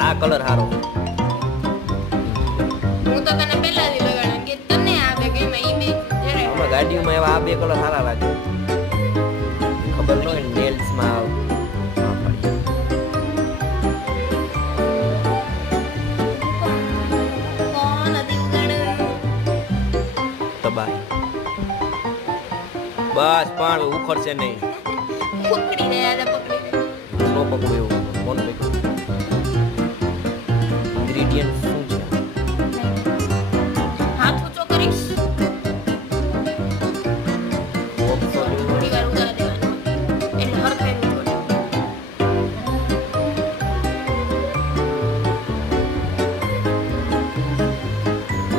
આ કલર સારો. હું તો તને પહેલાથી લગાડું કે તને આવે કે એમાં ઈ બે જરાય આમાં ગાડીઓમાં એવા આ બે કલર સારા લાગે. ખબર ન હોય નેલ્સમાં કોણ હતી ઉગાડું તબાહી. બસ પણ ઉખડશે નહીં. પકડી રહ્યા હતા પકડી રહ્યા નો પકડું એવું કોણ પકડું. ઇન્ગ્રેડિયન્ટ